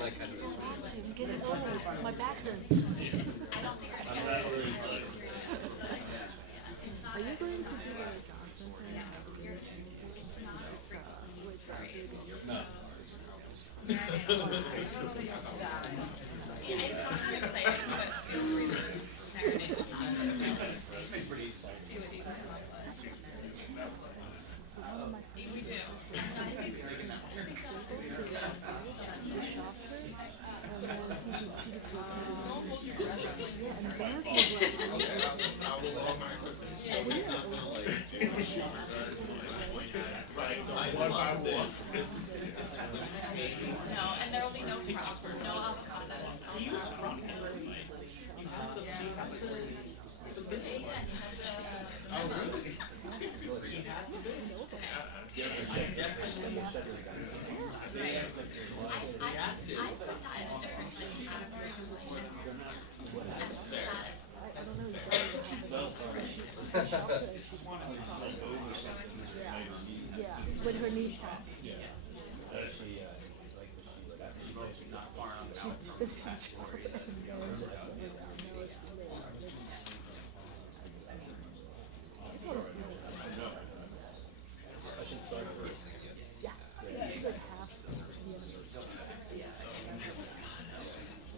like, I don't know. I'm getting old. My back hurts. Are you going to do a Johnson thing? No. No, and there will be no props, no avocado. Yeah, with her knee pop. Yeah, she's like half.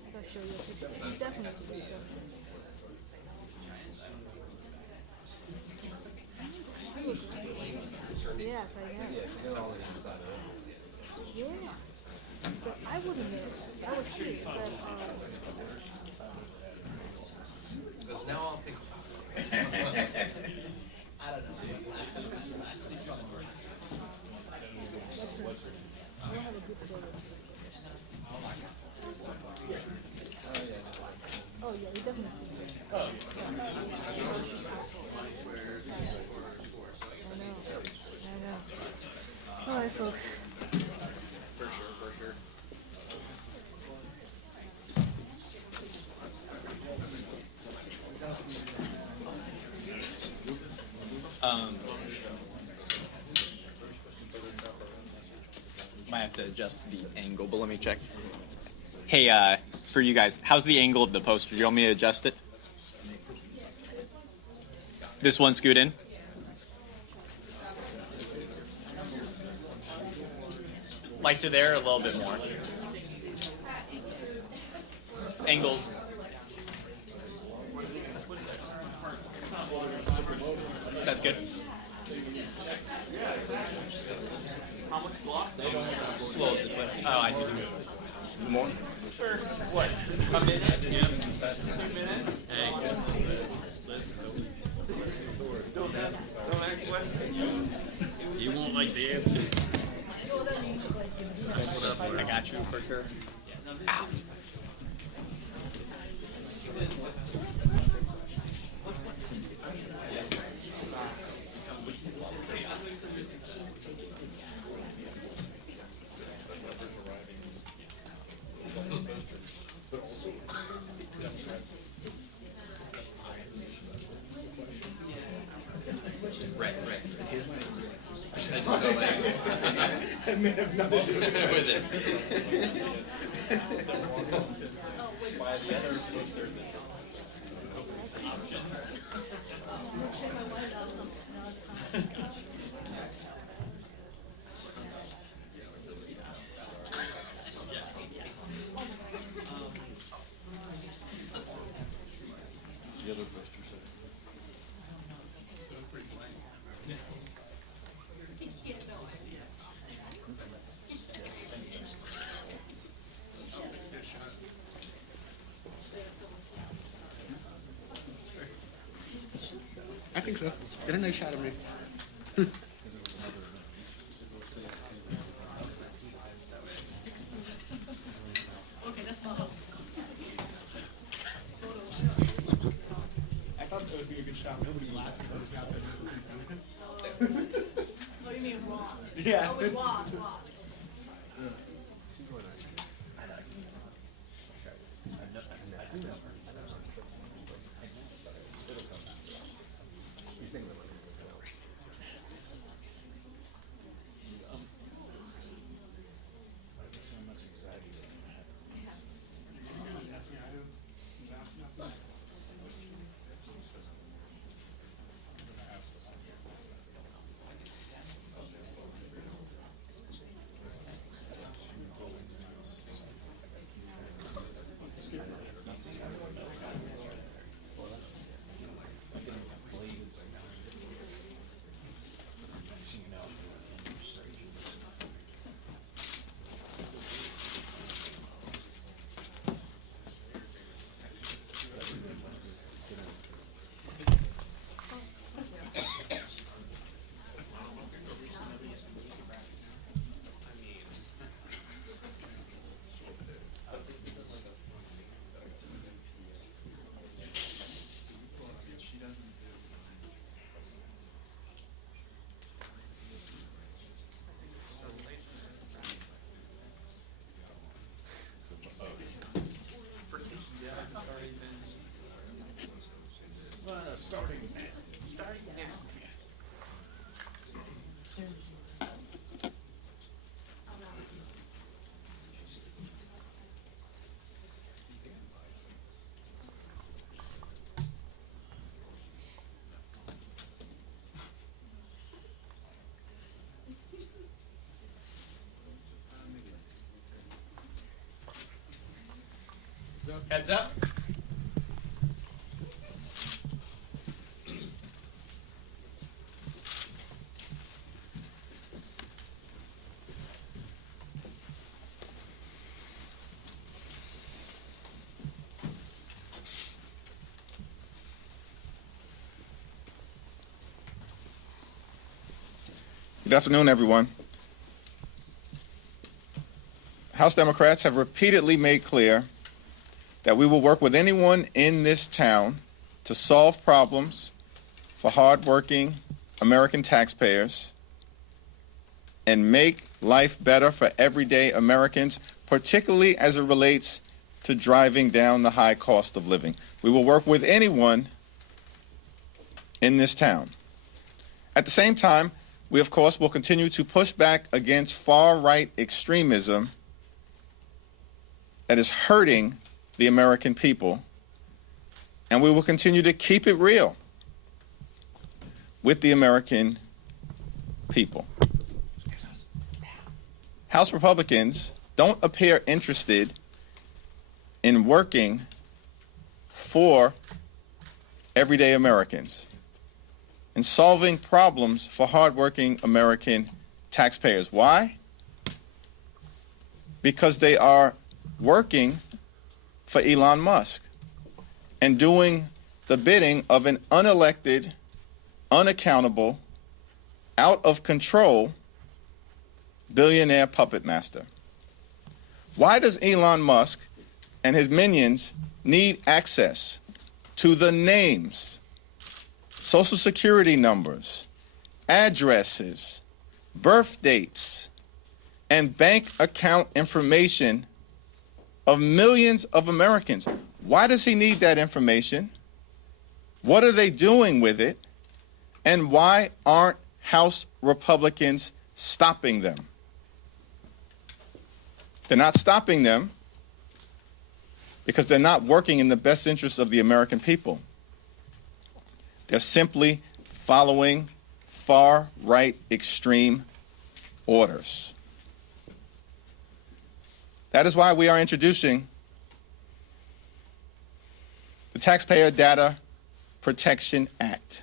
I gotta show you a picture. You definitely see it. Yes, I am. Yeah. But I wouldn't know. I was curious, but Because now I'll think I don't have a good photo. Oh yeah, you definitely see it. I know. I know. All right, folks. for sure. Might have to adjust the angle, but let me check. Hey, for you guys, how's the angle of the poster? Do you want me to adjust it? This one scoot in? Like to there, a little bit more. Angle. That's good. How much block? Slow this way. Oh, I see. More? Sure. What? A minute? 2 minutes? Hey. Don't ask questions. You won't like the answer. I got you for sure. Ow. Right. I may have nothing to do with it. By the other poster the other poster said. I think so. Get a nice shot of me. I thought that would be a good shot. Nobody laughed. What do you mean walk? Yeah. Oh, we walk. Starting now. Heads up. Good afternoon, everyone. House Democrats have repeatedly made clear that we will work with anyone in this town to solve problems for hardworking American taxpayers and make life better for everyday Americans, particularly as it relates to driving down the high cost of living. We will work with anyone in this town. At the same time, we, of course, will continue to push back against far-right extremism that is hurting the American people, and we will continue to keep it real with the American people. House Republicans don't appear interested in working for everyday Americans and solving problems for hardworking American taxpayers. Why? Because they are working for Elon Musk and doing the bidding of an unelected, unaccountable, out of control billionaire puppet master. Why does Elon Musk and his minions need access to the names, Social Security numbers, addresses, birth dates, and bank account information of millions of Americans? Why does he need that information? What are they doing with it? And why aren't House Republicans stopping them? They're not stopping them because they're not working in the best interests of the American people. They're simply following far-right extreme orders. That is why we are introducing the Taxpayer Data Protection Act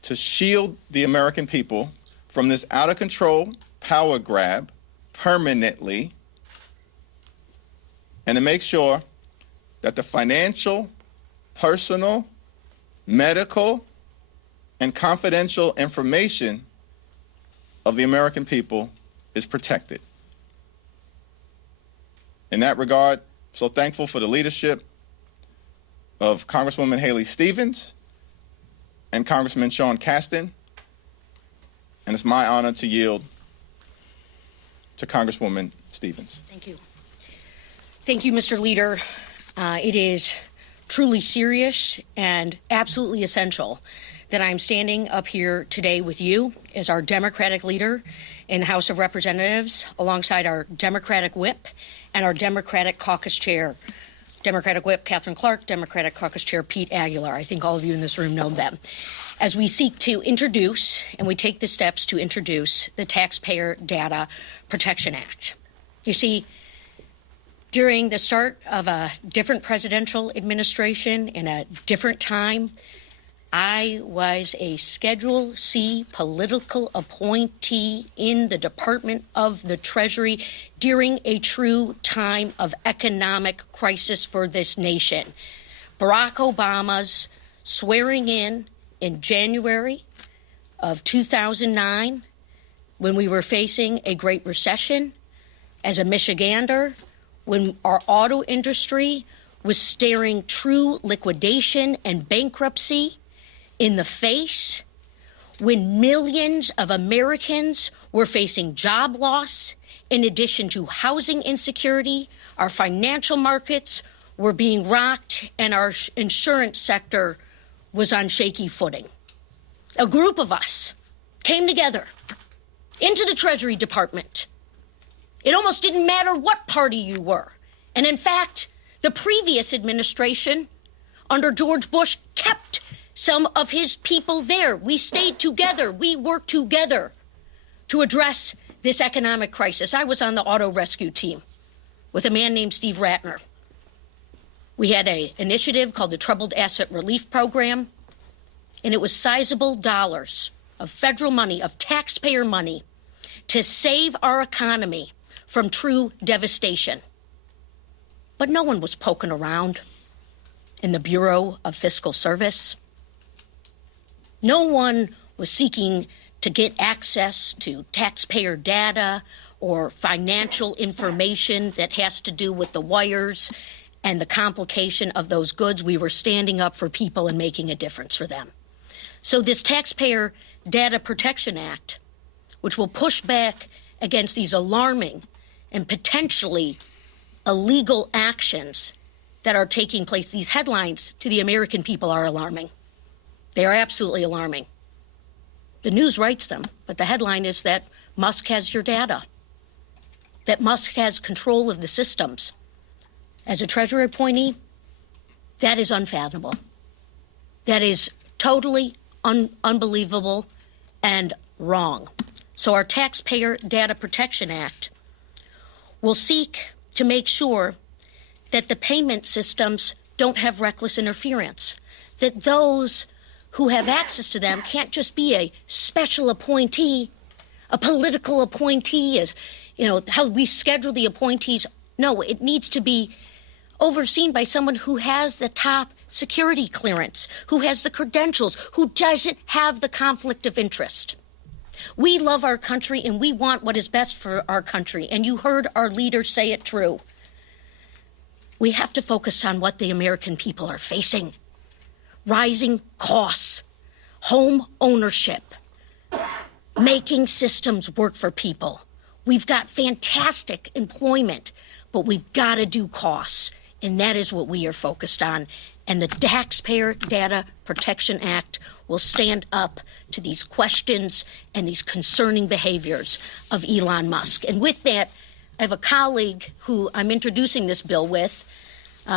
to shield the American people from this out-of-control power grab permanently, and to make sure that the financial, personal, medical, and confidential information of the American people is protected. In that regard, I'm so thankful for the leadership of Congresswoman Haley Stevens and Congressman Sean Casten, and it's my honor to yield to Congresswoman Stevens. Thank you. Thank you, Mr. Leader. It is truly serious and absolutely essential that I'm standing up here today with you as our Democratic leader in the House of Representatives, alongside our Democratic whip and our Democratic caucus chair. Democratic whip Catherine Clark, Democratic caucus chair Pete Aguilar. I think all of you in this room know them. As we seek to introduce, and we take the steps to introduce, the Taxpayer Data Protection Act. You see, during the start of a different presidential administration in a different time, I was a Schedule C political appointee in the Department of the Treasury during a true time of economic crisis for this nation. Barack Obama's swearing in January of 2009, when we were facing a great recession, as a Michigander, when our auto industry was staring true liquidation and bankruptcy in the face, when millions of Americans were facing job loss, in addition to housing insecurity, our financial markets were being rocked and our insurance sector was on shaky footing. A group of us came together into the Treasury Department. It almost didn't matter what party you were. And in fact, the previous administration under George Bush kept some of his people there. We stayed together. We worked together to address this economic crisis. I was on the auto rescue team with a man named Steve Ratner. We had an initiative called the Troubled Asset Relief Program, and it was sizable dollars of federal money, of taxpayer money, to save our economy from true devastation. But no one was poking around in the Bureau of Fiscal Service. No one was seeking to get access to taxpayer data or financial information that has to do with the wires and the complication of those goods. We were standing up for people and making a difference for them. So this Taxpayer Data Protection Act, which will push back against these alarming and potentially illegal actions that are taking place, these headlines to the American people are alarming. They are absolutely alarming. The news writes them, but the headline is that Musk has your data, that Musk has control of the systems. As a Treasury appointee, that is unfathomable. That is totally unbelievable and wrong. So our Taxpayer Data Protection Act will seek to make sure that the payment systems don't have reckless interference, that those who have access to them can't just be a special appointee, a political appointee, as how we schedule the appointees. No, it needs to be overseen by someone who has the top security clearance, who has the credentials, who doesn't have the conflict of interest. We love our country and we want what is best for our country. And you heard our leader say it true. We have to focus on what the American people are facing. Rising costs, home ownership, making systems work for people. We've got fantastic employment, but we've got to do costs. And that is what we are focused on. And the Taxpayer Data Protection Act will stand up to these questions and these concerning behaviors of Elon Musk. And with that, I have a colleague who I'm introducing this bill with,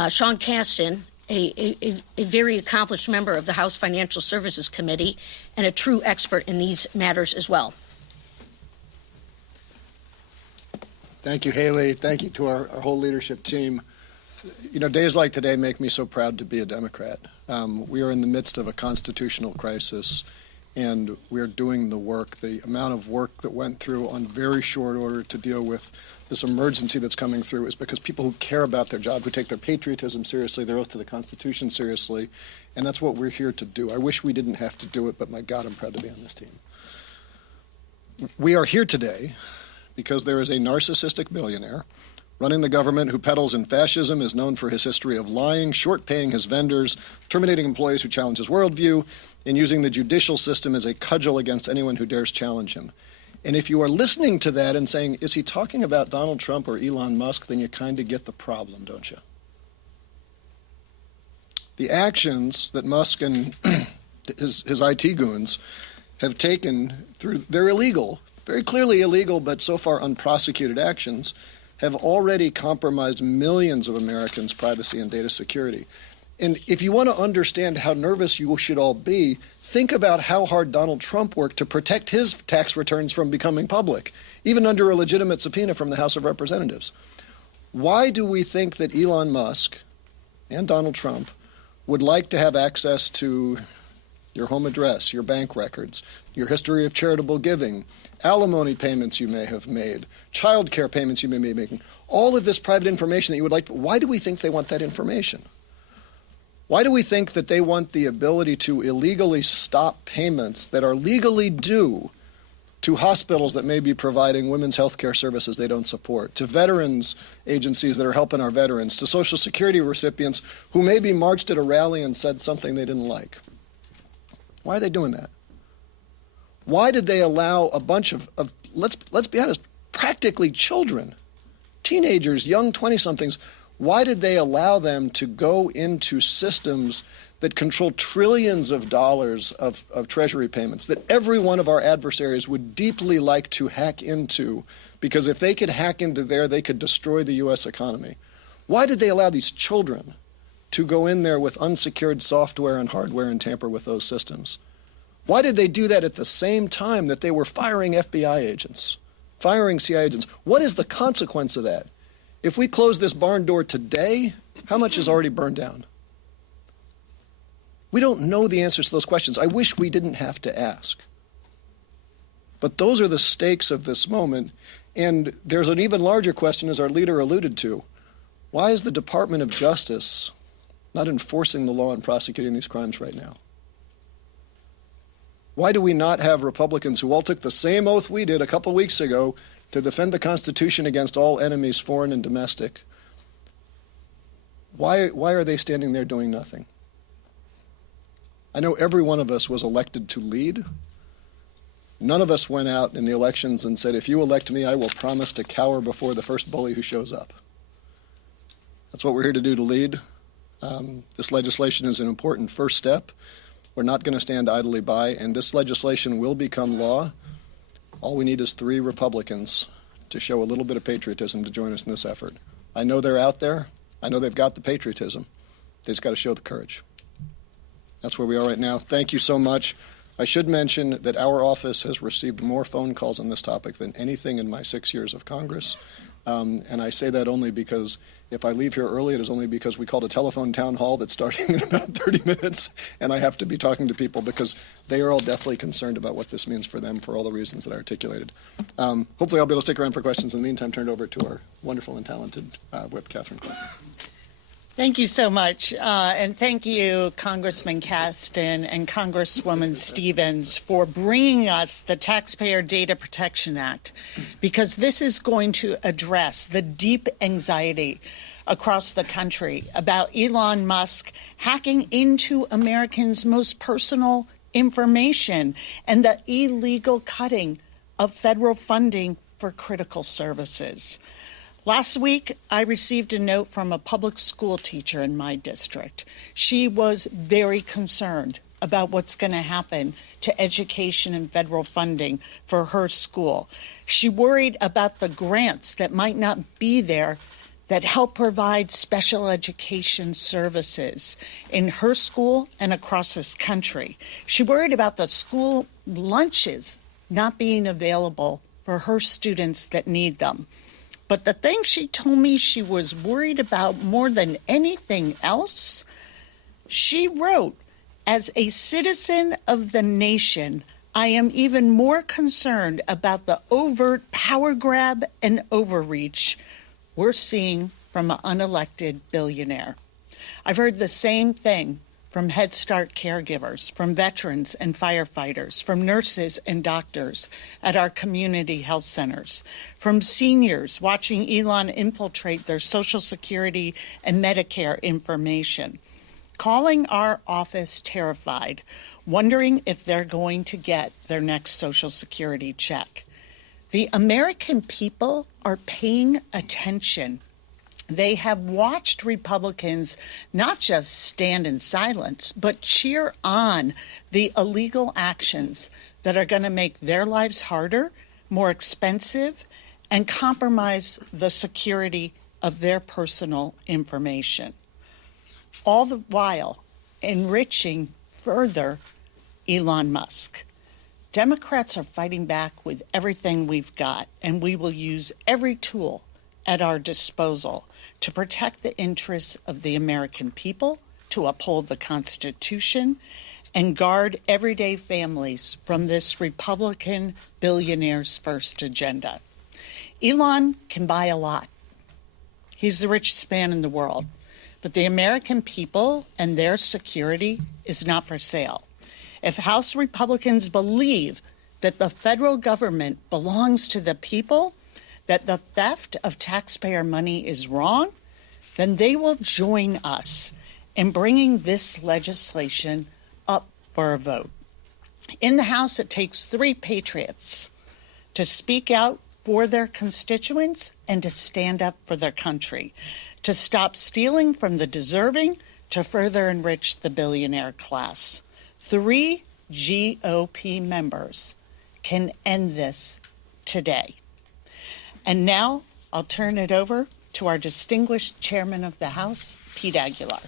Sean Casten, a very accomplished member of the House Financial Services Committee and a true expert in these matters as well. Thank you, Haley. Thank you to our whole leadership team. Days like today make me so proud to be a Democrat. We are in the midst of a constitutional crisis, and we are doing the work. The amount of work that went through on very short order to deal with this emergency that's coming through is because people who care about their job, who take their patriotism seriously, their oath to the Constitution seriously, and that's what we're here to do. I wish we didn't have to do it, but my God, I'm proud to be on this team. We are here today because there is a narcissistic billionaire running the government who peddles in fascism, is known for his history of lying, short-paying his vendors, terminating employees who challenge his worldview, and using the judicial system as a cudgel against anyone who dares challenge him. And if you are listening to that and saying, is he talking about Donald Trump or Elon Musk, then you kind of get the problem, don't you? The actions that Musk and his IT goons have taken they're illegal, very clearly illegal, but so far unprosecuted actions, have already compromised millions of Americans' privacy and data security. And if you want to understand how nervous you should all be, think about how hard Donald Trump worked to protect his tax returns from becoming public, even under a legitimate subpoena from the House of Representatives. Why do we think that Elon Musk and Donald Trump would like to have access to your home address, your bank records, your history of charitable giving, alimony payments you may have made, child care payments you may be making, all of this private information that you would like? Why do we think they want that information? Why do we think that they want the ability to illegally stop payments that are legally due to hospitals that may be providing women's health care services they don't support, to veterans agencies that are helping our veterans, to Social Security recipients who maybe marched at a rally and said something they didn't like? Why are they doing that? Why did they allow a bunch of let's be honest, practically children, teenagers, young 20-somethings, Why did they allow them to go into systems that control trillions of dollars of Treasury payments that every one of our adversaries would deeply like to hack into? Because if they could hack into there, they could destroy the U.S. economy. Why did they allow these children to go in there with unsecured software and hardware and tamper with those systems? Why did they do that at the same time that they were firing FBI agents, firing CIA agents? What is the consequence of that? If we close this barn door today, how much is already burned down? We don't know the answers to those questions. I wish we didn't have to ask. But those are the stakes of this moment. And there's an even larger question, as our leader alluded to. Why is the Department of Justice not enforcing the law and prosecuting these crimes right now? Why do we not have Republicans who all took the same oath we did a couple weeks ago to defend the Constitution against all enemies, foreign and domestic? Why are they standing there doing nothing? I know every one of us was elected to lead. None of us went out in the elections and said, if you elect me, I will promise to cower before the first bully who shows up. That's what we're here to do, to lead. This legislation is an important first step. We're not going to stand idly by, and this legislation will become law. All we need is 3 Republicans to show a little bit of patriotism to join us in this effort. I know they're out there. I know they've got the patriotism. They just got to show the courage. That's where we are right now. Thank you so much. I should mention that our office has received more phone calls on this topic than anything in my 6 years of Congress. And I say that only because if I leave here early, it is only because we called a telephone town hall that's starting in about 30 minutes, and I have to be talking to people because they are all deathly concerned about what this means for them for all the reasons that I articulated. Hopefully I'll be able to stick around for questions. In the meantime, turn it over to our wonderful and talented Whip, Catherine Clark. Thank you so much. And thank you, Congressman Caston and Congresswoman Stevens, for bringing us the Taxpayer Data Protection Act, because this is going to address the deep anxiety across the country about Elon Musk hacking into Americans' most personal information and the illegal cutting of federal funding for critical services. Last week, I received a note from a public school teacher in my district. She was very concerned about what's going to happen to education and federal funding for her school. She worried about the grants that might not be there that help provide special education services in her school and across this country. She worried about the school lunches not being available for her students that need them. But the thing she told me she was worried about more than anything else, she wrote, "As a citizen of the nation, I am even more concerned about the overt power grab and overreach we're seeing from an unelected billionaire." I've heard the same thing from Head Start caregivers, from veterans and firefighters, from nurses and doctors at our community health centers, from seniors watching Elon infiltrate their Social Security and Medicare information, calling our office terrified, wondering if they're going to get their next Social Security check. The American people are paying attention. They have watched Republicans not just stand in silence, but cheer on the illegal actions that are going to make their lives harder, more expensive, and compromise the security of their personal information. All the while enriching further Elon Musk. Democrats are fighting back with everything we've got, and we will use every tool at our disposal to protect the interests of the American people, to uphold the Constitution, and guard everyday families from this Republican billionaire's first agenda. Elon can buy a lot. He's the richest man in the world. But the American people and their security is not for sale. If House Republicans believe that the federal government belongs to the people, that the theft of taxpayer money is wrong, then they will join us in bringing this legislation up for a vote. In the House, it takes 3 patriots to speak out for their constituents and to stand up for their country, to stop stealing from the deserving, to further enrich the billionaire class. 3 GOP members can end this today. And now I'll turn it over to our distinguished chairman of the House, Pete Aguilar.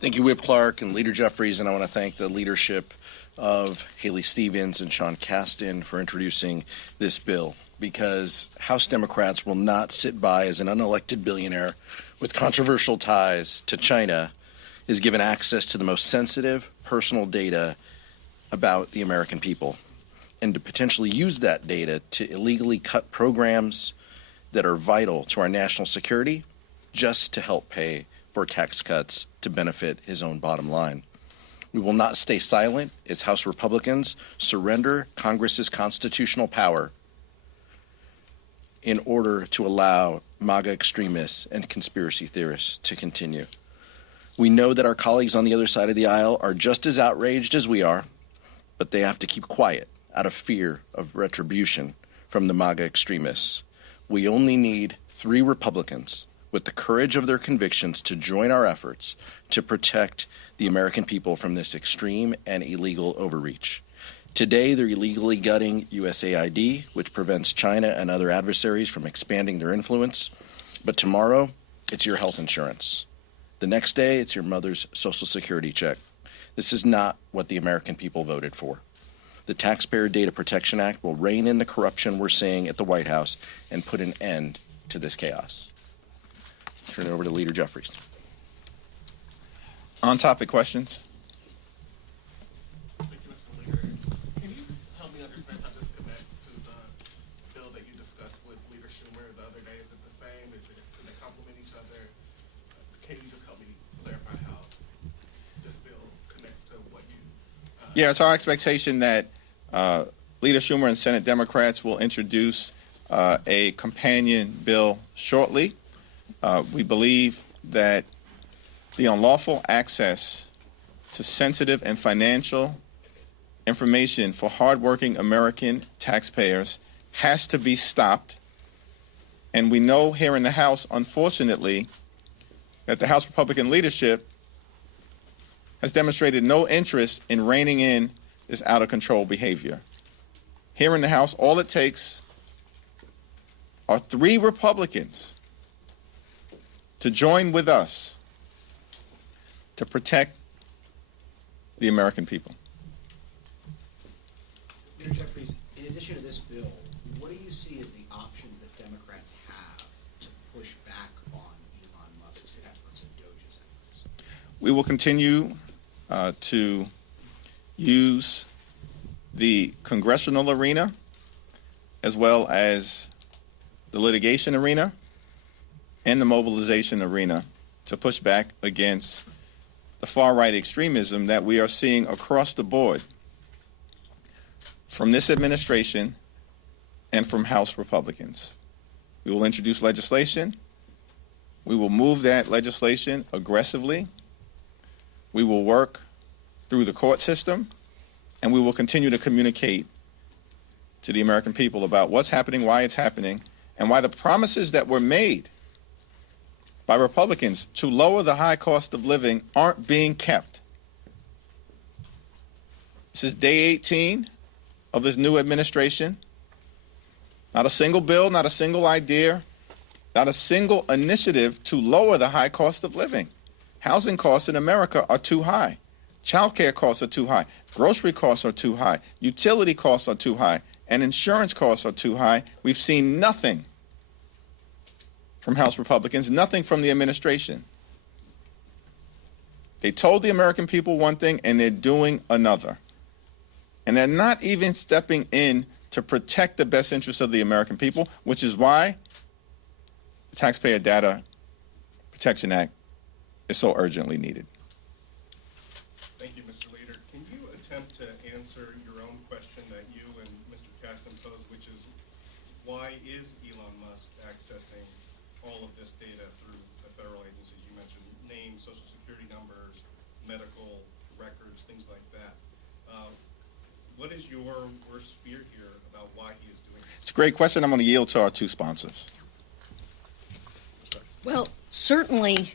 Thank you, Whip Clark and Leader Jeffries, and I want to thank the leadership of Haley Stevens and Sean Casten for introducing this bill, because House Democrats will not sit by as an unelected billionaire with controversial ties to China is given access to the most sensitive personal data about the American people, and to potentially use that data to illegally cut programs that are vital to our national security just to help pay for tax cuts to benefit his own bottom line. We will not stay silent as House Republicans surrender Congress's constitutional power in order to allow MAGA extremists and conspiracy theorists to continue. We know that our colleagues on the other side of the aisle are just as outraged as we are, but they have to keep quiet out of fear of retribution from the MAGA extremists. We only need 3 Republicans with the courage of their convictions to join our efforts to protect the American people from this extreme and illegal overreach. Today, they're illegally gutting USAID, which prevents China and other adversaries from expanding their influence. But tomorrow, it's your health insurance. The next day, it's your mother's Social Security check. This is not what the American people voted for. The Taxpayer Data Protection Act will rein in the corruption we're seeing at the White House and put an end to this chaos. Turn it over to Leader Jeffries. On-topic questions? Thank you, Mr. Leader. Can you help me understand how this connects to the bill that you discussed with Leader Schumer the other day? Is it the same? Do they complement each other? Can you just help me clarify how this bill connects to what you... Yeah, it's our expectation that Leader Schumer and Senate Democrats will introduce a companion bill shortly. We believe that the unlawful access to sensitive and financial information for hardworking American taxpayers has to be stopped. And we know here in the House, unfortunately, that the House Republican leadership has demonstrated no interest in reining in this out-of-control behavior. Here in the House, all it takes are 3 Republicans to join with us to protect the American people. Leader Jeffries, in addition to this bill, what do you see as the options that Democrats have to push back on Elon Musk's efforts and Doge's efforts? We will continue to use the congressional arena as well as the litigation arena and the mobilization arena to push back against the far-right extremism that we are seeing across the board from this administration and from House Republicans. We will introduce legislation. We will move that legislation aggressively. We will work through the court system, and we will continue to communicate to the American people about what's happening, why it's happening, and why the promises that were made by Republicans to lower the high cost of living aren't being kept. This is day 18 of this new administration. Not a single bill, not a single idea, not a single initiative to lower the high cost of living. Housing costs in America are too high. Child care costs are too high. Grocery costs are too high. Utility costs are too high. And insurance costs are too high. We've seen nothing from House Republicans, nothing from the administration. They told the American people one thing, and they're doing another. And they're not even stepping in to protect the best interests of the American people, which is why the Taxpayer Data Protection Act is so urgently needed. Thank you, Mr. Leader. Can you attempt to answer your own question that you and Mr. Casten posed, which is why is Elon Musk accessing all of this data through the federal agencies? You mentioned names, social security numbers, medical records, things like that. what is your worst fear here about why he is doing it? It's a great question. I'm going to yield to our two sponsors. Well, certainly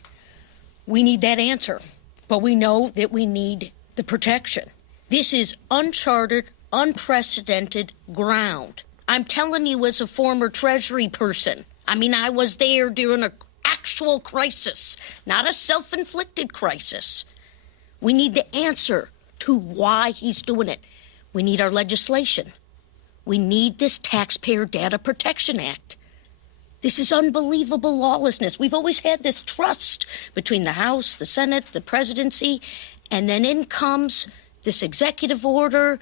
we need that answer, but we know that we need the protection. This is uncharted, unprecedented ground. I'm telling you as a former Treasury person. I mean, I was there during an actual crisis, not a self-inflicted crisis. We need the answer to why he's doing it. We need our legislation. We need this Taxpayer Data Protection Act. This is unbelievable lawlessness. We've always had this trust between the House, the Senate, the presidency, and then in comes this executive order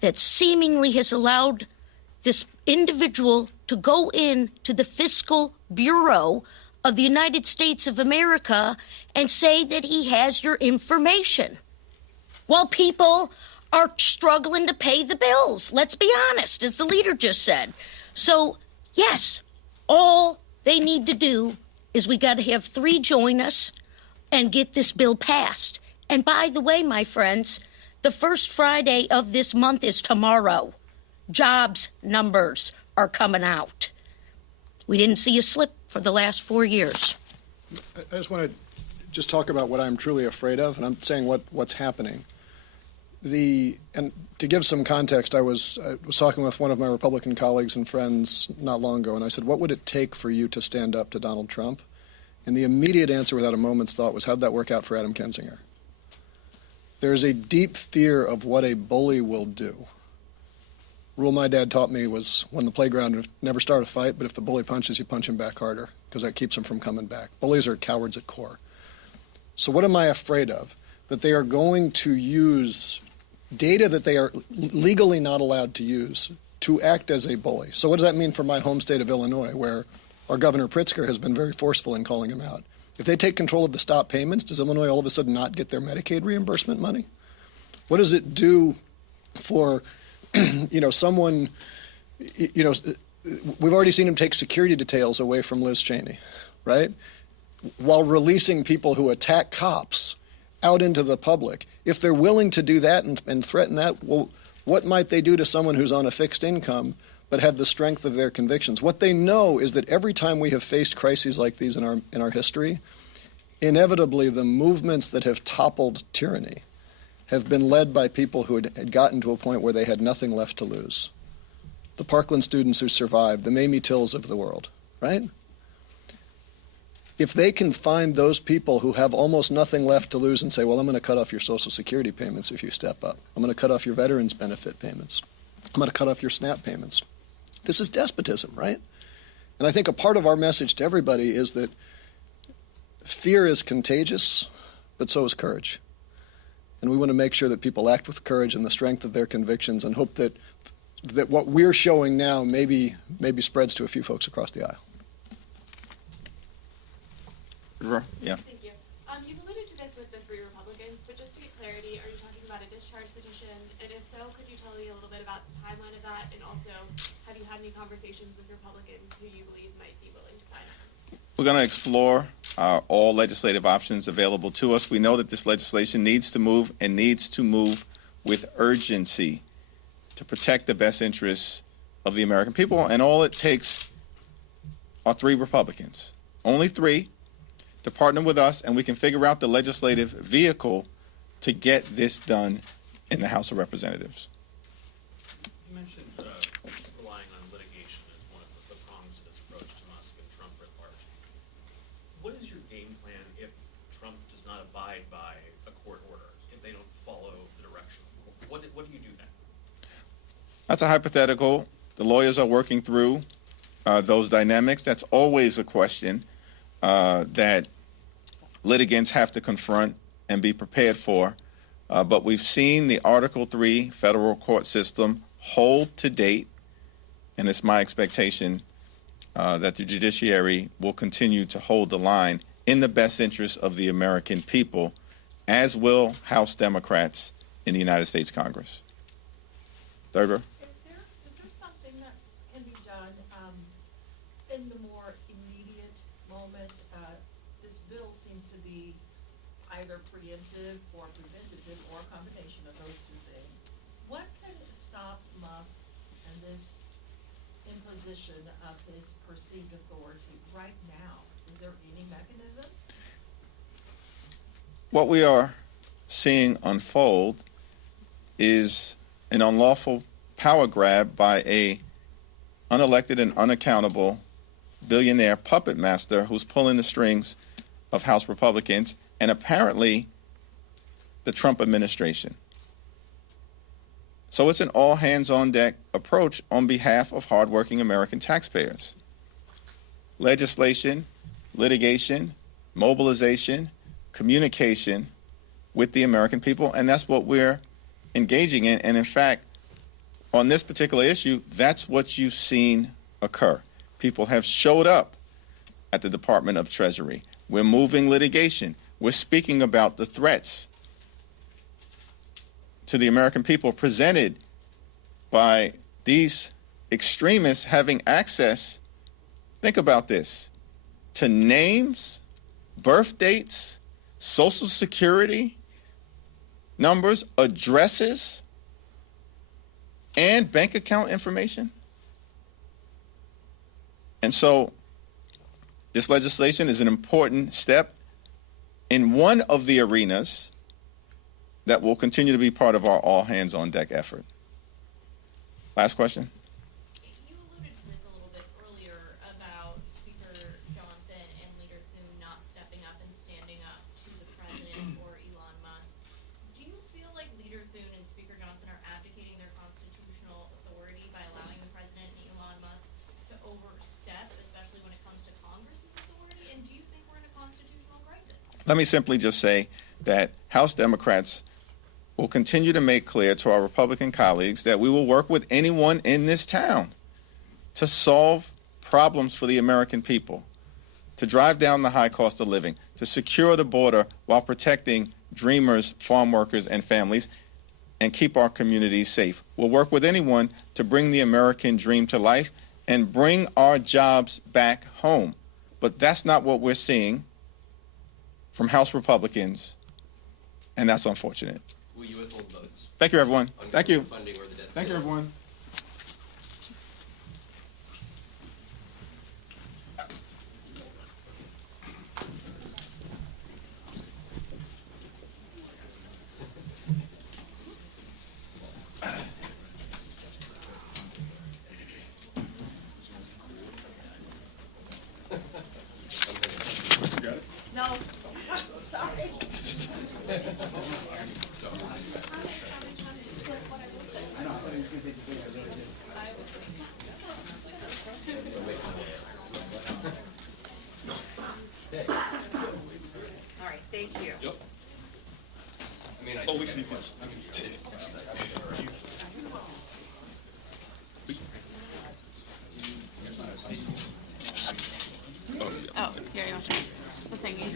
that seemingly has allowed this individual to go in to the Fiscal Bureau of the United States of America and say that he has your information while people are struggling to pay the bills. Let's be honest, as the leader just said. So, yes, all they need to do is we got to have 3 join us and get this bill passed. And by the way, my friends, the first Friday of this month is tomorrow. Jobs numbers are coming out. We didn't see a slip for the last 4 years. I just want to talk about what I'm truly afraid of, and I'm saying what's happening. And to give some context, I was talking with one of my Republican colleagues and friends not long ago, and I said, what would it take for you to stand up to Donald Trump? And the immediate answer without a moment's thought was, how'd that work out for Adam Kinzinger? There's a deep fear of what a bully will do. Rule my dad taught me was when the playground, never start a fight, but if the bully punches, you punch him back harder, because that keeps him from coming back. Bullies are cowards at core. So what am I afraid of? That they are going to use data that they are legally not allowed to use to act as a bully. So what does that mean for my home state of Illinois, where our Governor Pritzker has been very forceful in calling him out? If they take control of the stop payments, does Illinois all of a sudden not get their Medicaid reimbursement money? What does it do for, someone, we've already seen him take security details away from Liz Cheney, right? While releasing people who attack cops out into the public. If they're willing to do that and threaten that, well, what might they do to someone who's on a fixed income but had the strength of their convictions? What they know is that every time we have faced crises like these in our history, inevitably the movements that have toppled tyranny have been led by people who had gotten to a point where they had nothing left to lose. The Parkland students who survived, the Mamie Tills of the world, right? If they can find those people who have almost nothing left to lose and say, well, I'm going to cut off your Social Security payments if you step up. I'm going to cut off your veterans benefit payments. I'm going to cut off your SNAP payments. This is despotism, right? And I think a part of our message to everybody is that fear is contagious, but so is courage. And we want to make sure that people act with courage and the strength of their convictions, and hope that what we're showing now maybe spreads to a few folks across the aisle. Yeah. Thank you. You've alluded to this with the 3 Republicans, but just to get clarity, are you talking about a discharge petition? And if so, could you tell me a little bit about the timeline of that? And also, have you had any conversations with Republicans who you believe might be willing to sign it? We're going to explore all legislative options available to us. We know that this legislation needs to move, and needs to move with urgency to protect the best interests of the American people. And all it takes are 3 Republicans, only 3, to partner with us, and we can figure out the legislative vehicle to get this done in the House of Representatives. You mentioned relying on litigation as one of the prongs of this approach to Musk and Trump writ large. What is your game plan if Trump does not abide by a court order, if they don't follow the direction? What do you do then? That's a hypothetical. The lawyers are working through those dynamics. That's always a question that litigants have to confront and be prepared for. But we've seen the Article 3 federal court system hold to date, and it's my expectation that the judiciary will continue to hold the line in the best interest of the American people, as will House Democrats in the United States Congress. Third row. Is there something that can be done in the more immediate moment? This bill seems to be either preemptive or preventative, or a combination of those 2 things. What can stop Musk and this imposition of his perceived authority right now? Is there any mechanism? What we are seeing unfold is an unlawful power grab by a unelected and unaccountable billionaire puppet master who's pulling the strings of House Republicans and apparently the Trump administration. So it's an all hands on deck approach on behalf of hardworking American taxpayers. Legislation, litigation, mobilization, communication with the American people, and that's what we're engaging in. And in fact, on this particular issue, that's what you've seen occur. People have showed up at the Department of Treasury. We're moving litigation. We're speaking about the threats to the American people presented by these extremists having access, think about this, to names, birth dates, social security numbers, addresses, and bank account information. And so this legislation is an important step in one of the arenas that will continue to be part of our all hands on deck effort. Last question. You alluded to this a little bit earlier about Speaker Johnson and Leader Thune not stepping up and standing up to the president or Elon Musk. Do you feel like Leader Thune and Speaker Johnson are abdicating their constitutional authority by allowing the president and Elon Musk to overstep, especially when it comes to Congress's authority? And do you think we're in a constitutional crisis? Let me simply just say that House Democrats will continue to make clear to our Republican colleagues that we will work with anyone in this town to solve problems for the American people, to drive down the high cost of living, to secure the border while protecting dreamers, farm workers, and families, and keep our communities safe. We'll work with anyone to bring the American dream to life and bring our jobs back home. But that's not what we're seeing from House Republicans, and that's unfortunate. Will you withhold votes? Thank you, everyone. On Thank you. funding or the debt Thank you, ceiling? everyone. No. Sorry. All right, thank you. Yep. I mean, Oh, we see you. Oh, here you go. The thingy.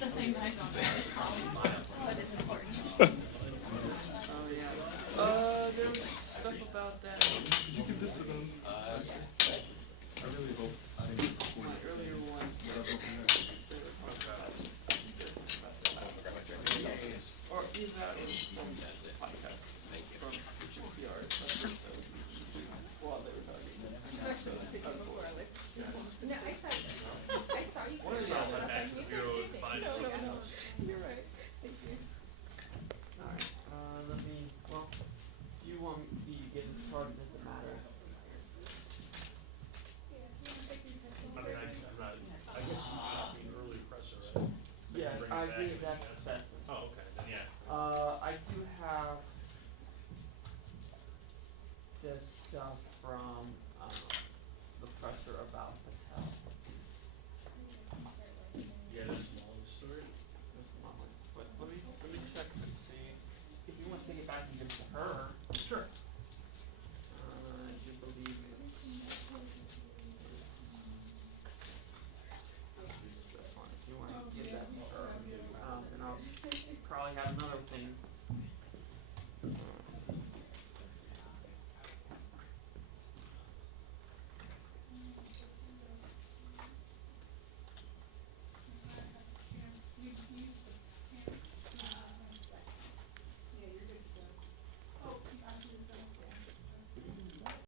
The thing that I don't know is probably what is important. There's stuff about that. You can listen to them. I really hope I didn't record the earlier one. Or either podcast. Thank you. From PR. While they were talking. No, I saw you. What is all that back to the Bureau of Finance? You're right. Thank you. Alright, let me, well, you want me to get started, does it matter? I mean, I guess you just be an early presser, right? Yeah, Bring it I back agree and that's yes. best. Oh, okay, then yeah. I do have this stuff from, the presser about Patel. Yeah, that's a long story. There's a lot, but let me check and see, if you want to take it back and give it to her. Sure. I do believe it's this one. If you want to give that to her, and I'll probably have another thing